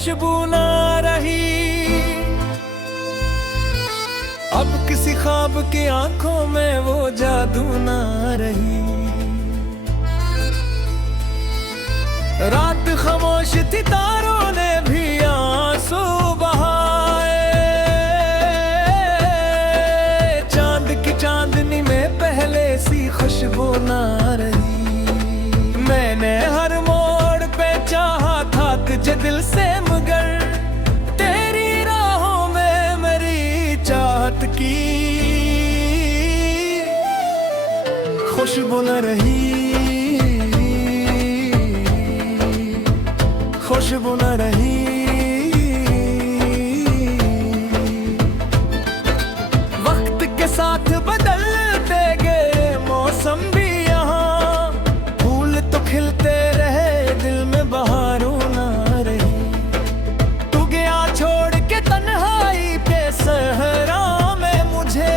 खुशबू ना रही। अब किसी ख्वाब की आंखों में वो जादू ना रही। रात खामोश थी, तारों ने भी आंसू बहाए। चांद की चांदनी में पहले सी खुशबू ना रही। मैंने हर मोड़ पे चाहा था तुझे दिल से, मगर तेरी राहों में मेरी चाहत की खुशबू न रही। खुशबू न रही। वक्त के साथ बदलते गए मौसम भी यहाँ, फूल तो खिलते रहे, दिल में बहारों ना रही। तू गया छोड़ के तन्हाई के सहरा में मुझे,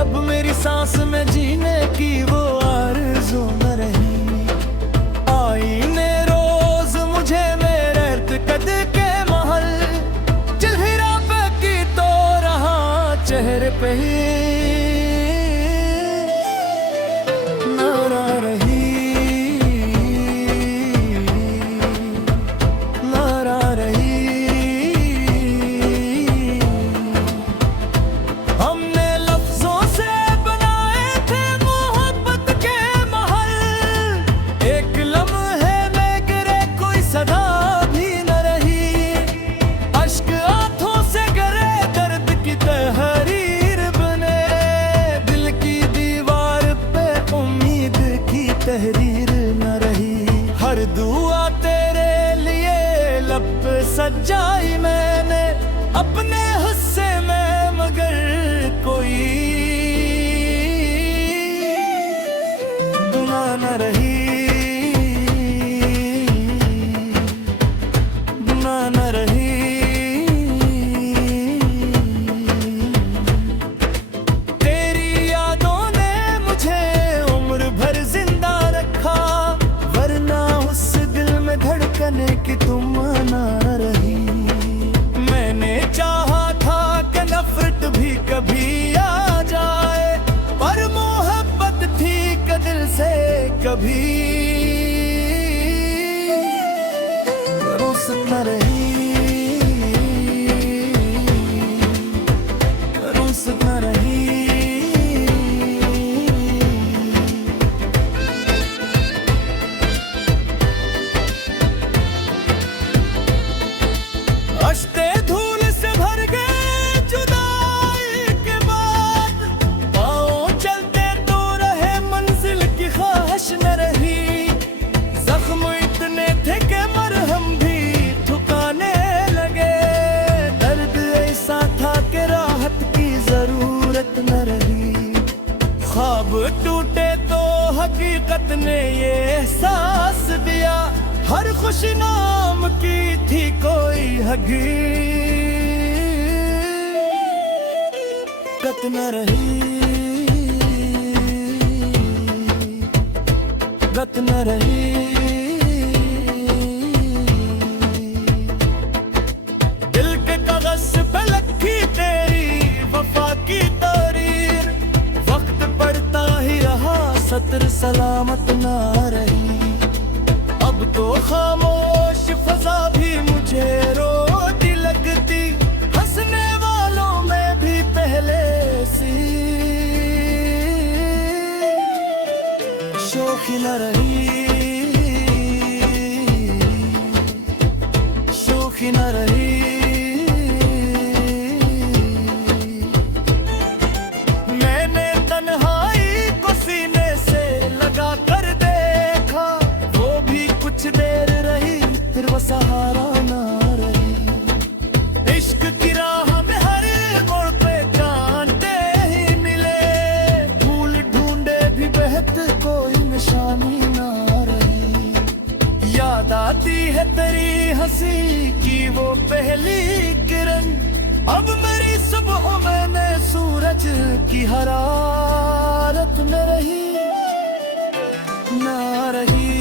अब मेरी सांस में जीने की वो आरज़ू न रही। आईने रोज मुझे मेरे इर्तिकद के महल, चिल्हिरा पे की तो रहा चेहरे पे ही नारा रही। नारा रही। हमने लफ्जों से बनाए थे मोहब्बत के महल, एक लम्हे में गिरे कोई सदा भी न रही। अश्क आंखों से गिरे दर्द की तहरीर बने, दिल की दीवार पे उम्मीद की तहरीर न रही। हर दुआ तेरे लिए लब पे सजाई मैंने अपने हिस्से में, मगर कोई दुआ न रही। दुआ न रही। तेरी यादों ने मुझे उम्र भर जिंदा रखा, वरना उस दिल में धड़कने की तुम ना रही। मैंने चाहा था कि नफरत भी कभी आ जाए, पर मोहब्बत थी कि दिल से कभी रुस न रही। रुस न रही। अश्ते धूल से भर गए जुदाई के बाद, पाँव चलते तो रहे मंजिल की ख्वाहिश न रही। जख्म इतने थे कि मरहम भी ठुकाने लगे, दर्द ऐसा था कि राहत की जरूरत न रही। ख्वाब टूटे तो हकीकत ने ये एहसास दिया, हर खुशी नाम की थी कोई हकीकत न रही। गत न रही। दिल के कागज पे लिखी तेरी वफा की तारीर, वक्त पढ़ता ही रहा सतर सलामत ना रही। अब तो खामोश फजा भी मुझे रोती लगती, हंसने वालों में भी पहले सी शौखी न रही। शौखी न रही। मैंने तन्हाई को सीने से लगा कर देखा, वो भी कुछ देर रही, फिर वो सहारा ना रही। इश्क की राह में हर मोड़ पे कांटे ही मिले, फूल ढूंढे भी बहत कोई निशानी ना रही। याद आती है तेरी हंसी की वो पहली किरण, अब मेरी सुबह मैंने सूरज की हरारत न रही। ना रही।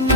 न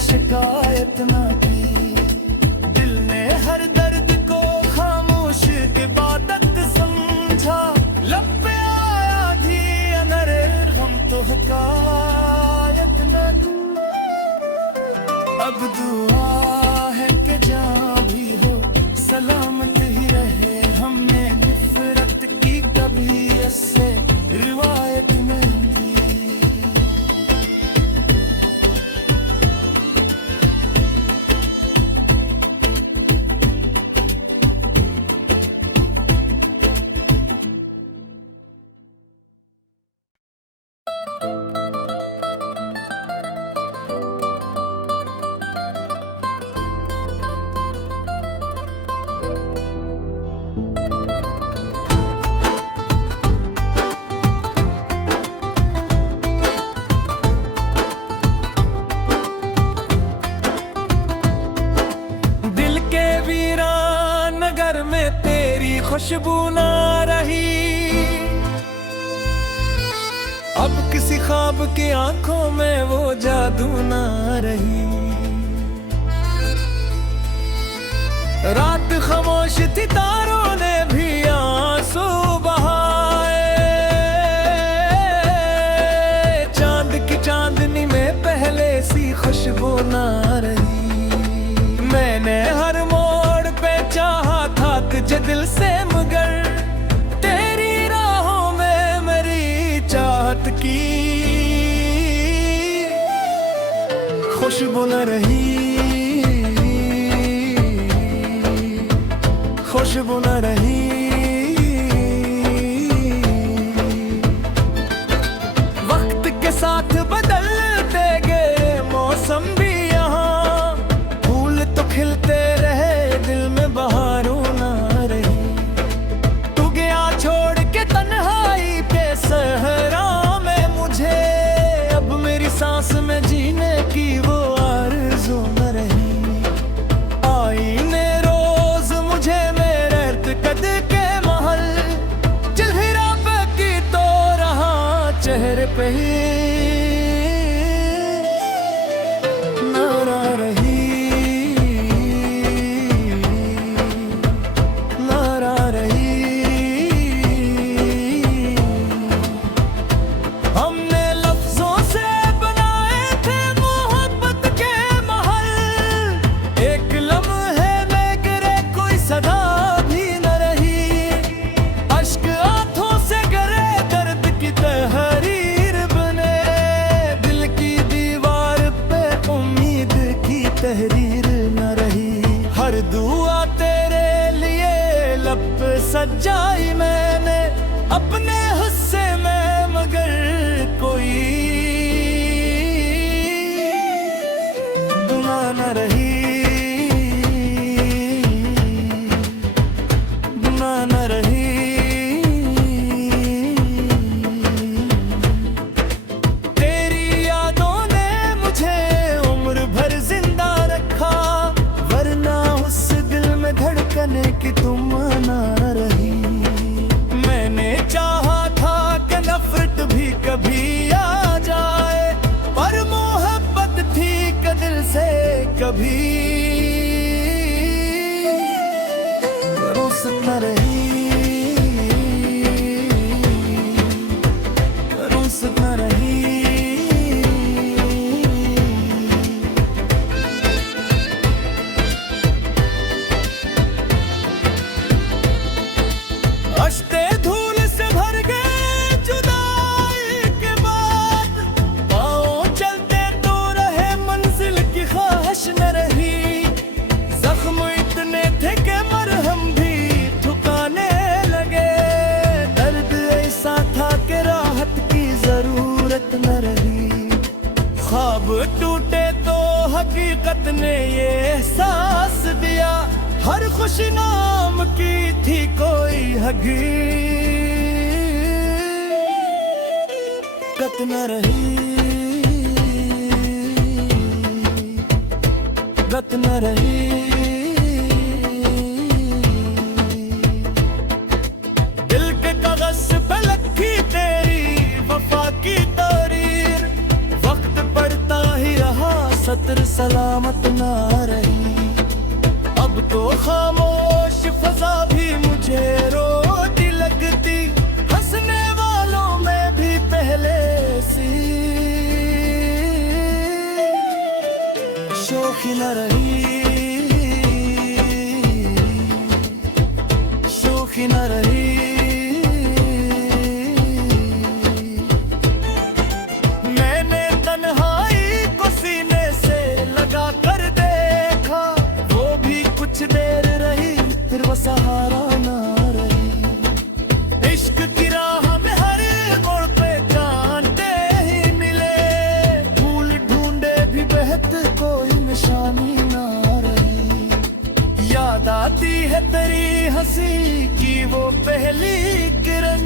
शिकायत ना की। दिल ने हर दर्द को खामोश इबादत समझा। लब पे आया थी अनर हम तो हकायत न दूं। अब दुआ है कि जहाँ भी हो सलामत ही रहे। हमने नफरत की कभी इससे रिवायत नहीं। खुशबू ना रही अब किसी ख्वाब की आंखों में वो जादू ना रही। रात खामोश थी तारों ने भी आंसू बहाए। चांद की चांदनी में पहले सी खुशबू ना रही। मैंने हर मोड़ पे चाहा था तुझे दिल से मगर तेरी राहों में मेरी चाहत की खुशबू न रही। खुशबू न रही। वक्त के साथ बदलते गए मौसम भी यहाँ। फूल तो खिलते रहे दिल में बहारों ना रही। तू गया छोड़ के तन्हाई के सहरा में मुझे। अब मेरी सांस में जीने की वो आरज़ू न रही। आईने रोज मुझे मेरे इर्तिकद के महल चिल्हिरा पे की तो रहा चेहरे पे ही नारा रही। तहरीर न रही। हर दुआ तेरे लिए लब पे सजाई मैंने अपने हिस्से में मगर कोई दुआ न रही। दुआ न रही। तेरी यादों ने मुझे उम्र भर जिंदा वरना उस दिल में धड़कने की तुम ना रही। मैंने चाहा था कि नफरत भी कभी आ जाए पर मोहब्बत थी कि दिल से कभी रुस न रही। रुस न रही। अश्ते धूल से भर गए जुदाई के बाद। पाँव चलते तो रहे मंजिल की ख्वाहिश न रही। जख्म इतने थे कि मरहम भी ठुकाने लगे। दर्द ऐसा था कि राहत की जरूरत न रही। ख्वाब टूटे तो हकीकत ने ये एहसास दिया। हर खुशी नाम की थी कोई हकीकत न रही। गत न रही। दिल के कागज पे लिखी तेरी वफा की तारीर। वक्त पढ़ता ही रहा सत्र सलामत ना रही। अब तो खामोश फजा भी मुझे रोती लगती, हंसने वालों में भी पहले सी शौखी न रही, शौखी न रही। मैंने तन्हाई को सीने से लगा कर देखा, वो भी कुछ देर रही, फिर वो सहारा ना रही। इश्क की राह में हर मोड़ पे कांटे ही मिले, फूल ढूंढे भी बहत कोई निशानी ना रही। याद आती है तेरी हंसी की वो पहली किरण,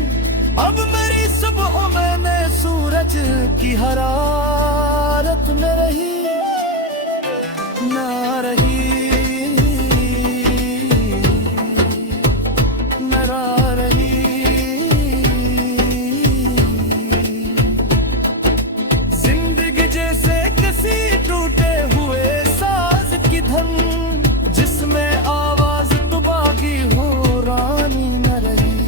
अब मेरी सुबह मैंने सूरज की हरारत में रही ना रही, ना रही। जिंदगी जैसे किसी टूटे हुए साज की धन, जिसमें आवाज तो बागी हो रानी न रही।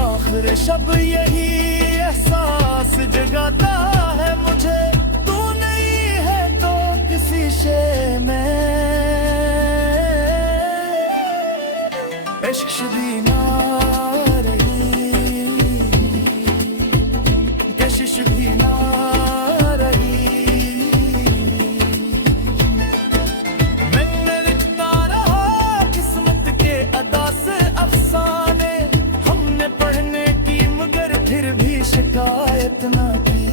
आखिर शब यही एहसास जगाता है मुझे, तू नहीं है तो किसी शे में इश्क भी ना रही, कशिश भी ना रही। मैंने लिखता रहा किस्मत के अदा से अफसाने, हमने पढ़ने की मगर फिर भी शिकायत ना की।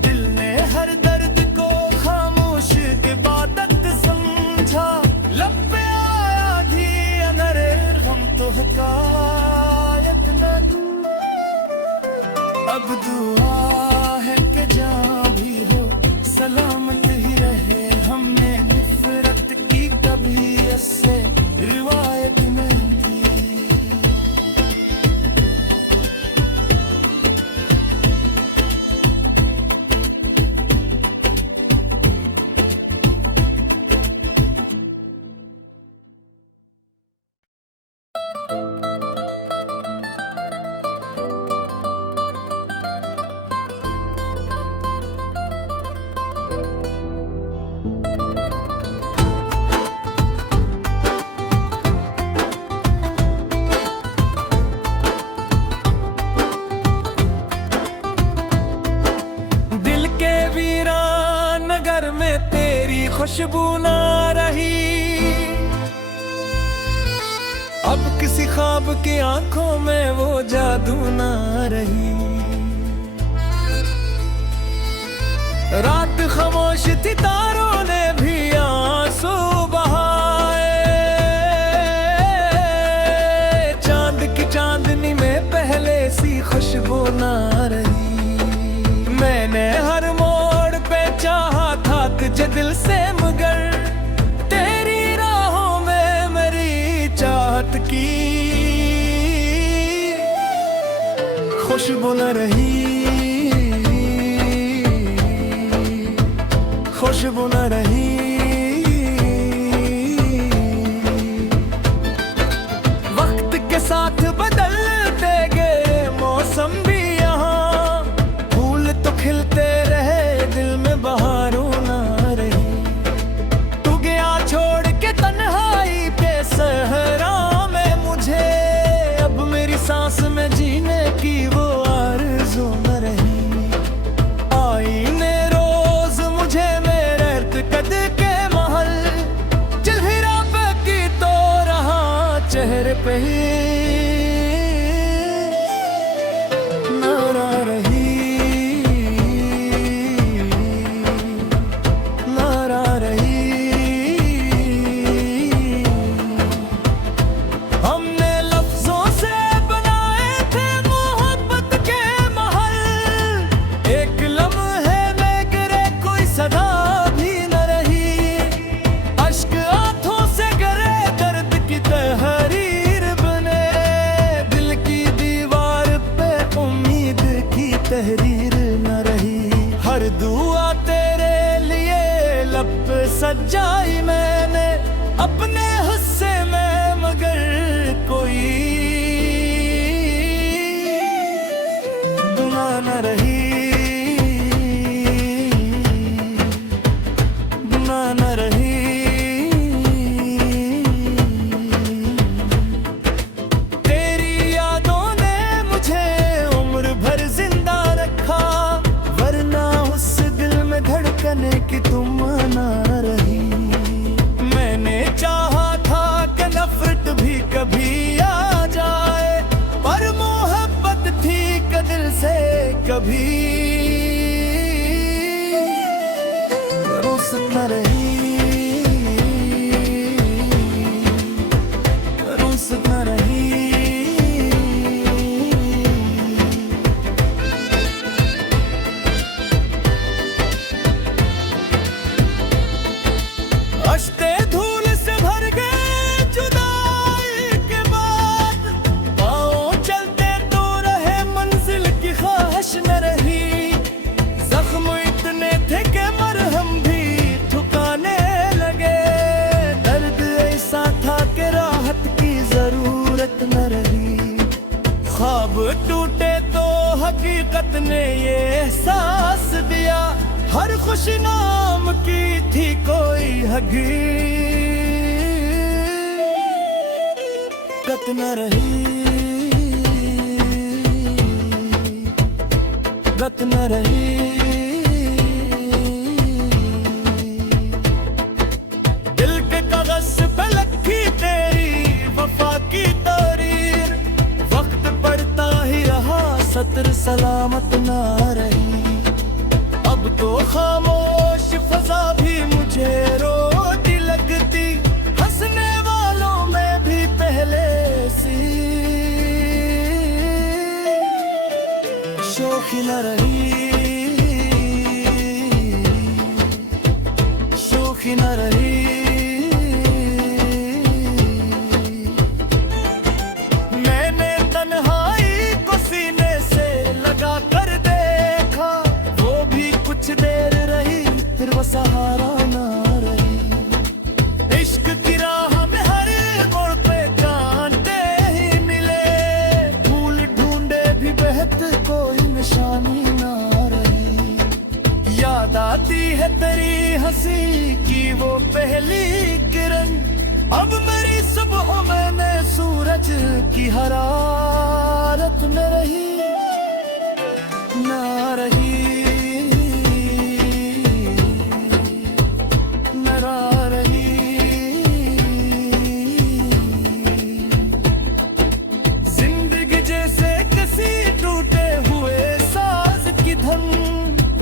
दिल ने हर दर्द को खामोश इबादत समझा, लब पे आया घी अनरे गम तो हकायत न दूं। अब दुआ है कि जहाँ भी हो सलामत ही रहे, हमने नफरत की कभी ऐसे रिवायत नहीं की। दिल के वीरान नगर में तेरी खुशबू ना रही, अब किसी ख्वाब की आंखों में वो जादू ना रही। रात खामोश थी, तारों ने भी आंसू बहाए, चांद की चांदनी में पहले सी खुशबू ना रही। मैंने हर मोड़ पे चाहा था तुझे दिल से, मगर तेरी राहों में मेरी चाहत की खुशबू न रही, खुशबू न रही। वक्त के साथ बदलते गए मौसम भी यहाँ, फूल तो खिलते रहे, दिल में बहारों ना रही। तू गया छोड़ के तन्हाई के सहरा में मुझे, अब मेरी सांस में जीने की वो आरज़ू न रही। आईने रोज मुझे मेरे इर्तिकद के महल, चेहरा पे की तो रहा चेहरे पे ही नारा रही, नारा रही। हमने लफ्जों से बनाए थे मोहब्बत के महल, एक लम्हे में गिरे कोई सदा भी न रही। अश्क आंखों से गिरे दर्द की तहरीर बने, दिल की दीवार पे उम्मीद की तहरीर न रही। हर दुआ तेरे लिए सजाई मैंने अपने हिस्से में, मगर कोई दुआ न रही, दुआ न रही। तेरी यादों ने मुझे उम्र भर जिंदा रखा, वरना उस दिल में धड़कने की तुम ना रही। मैंने चाहा था कि नफरत भी कभी आ जाए, पर मोहब्बत थी कि दिल से कभी रुस न रही, रुस न रही। अश्ते धूल से भर गए जुदाई के बाद, पाँव चलते तो रहे मंजिल की ख्वाहिश न रही। जख्म इतने थे कि मरहम भी ठुकाने लगे, दर्द ऐसा था कि राहत की जरूरत न रही। ख्वाब टूटे तो हकीकत ने ये एहसास दिया, हर खुशी नाम की थी कोई हकीकत न रही, गत न रही। दिल के कागज पे लिखी तेरी वफा की तारीर, वक्त पड़ता ही रहा सतर सलामत ना रही। अब तो खामोश फजा भी मुझे रोती लगती, हंसने वालों में भी पहले सी शौखी न रही, शौखी न रही। मैंने तन्हाई को सीने से लगा कर देखा, वो भी कुछ देर रही, फिर वो सहारा ना रही। इश्क की राह में हर मोड़ पे कांटे ही मिले, फूल ढूंढे भी बहत कोई निशानी ना रही। याद आती है तेरी हंसी की वो पहली किरण, अब मेरी सुबह मैंने सूरज की हरारत न रही, ना रही, ना रही। जिंदगी जैसे किसी टूटे हुए साज की धन,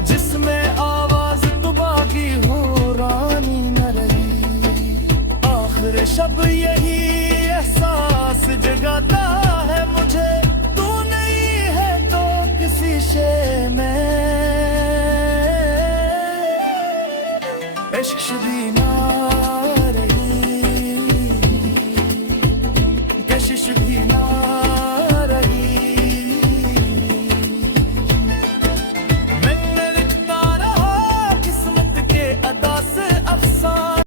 जिसमें आवाज तो बागी हो रानी न रही। आखिर शब यही एहसास जगाता है मुझे, तू नहीं है तो किसी शे में इश्क शबीना।